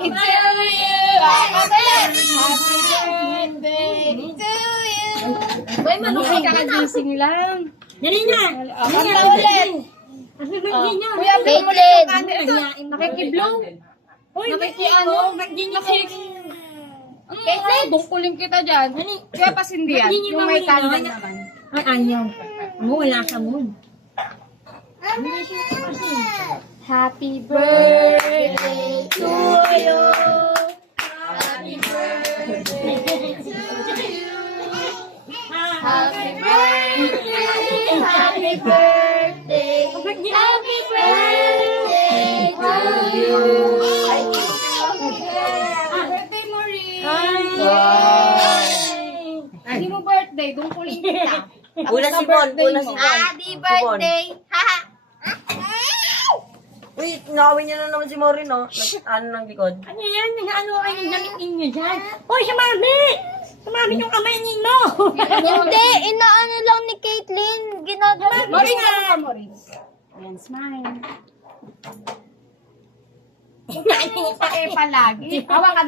To you. Happy birthday to you. Boy, manukay ka kagising lang. Dali na. Kanta ulit. Kuya, Caitlyn. nakikiblow. Uy, Nakikiano? Caitlyn, bungkuling kita dyan. Kaya pasindihan. Yung may candle naman. Ay, ayaw. Wala sa mood. Happy birthday to you. Happy birthday to you. Happy birthday, happy birthday, happy birthday to you. Birthday mo rin. Ay. Hindi mo birthday, bungkuling kita. Una si Bon, una si Bon. Happy birthday. Haha. Uy, nakawin niya na naman si Morin, no? Ano ng likod? Ano yan? Nag-ano kayo ng damit ninyo dyan? Uy, sumami! Sumami yung kamay ninyo! Hindi, inaano lang ni Caitlyn. Ginagawa. Marin ka Marin. Ayan, smile. Kung kain pa palagi. Hawakan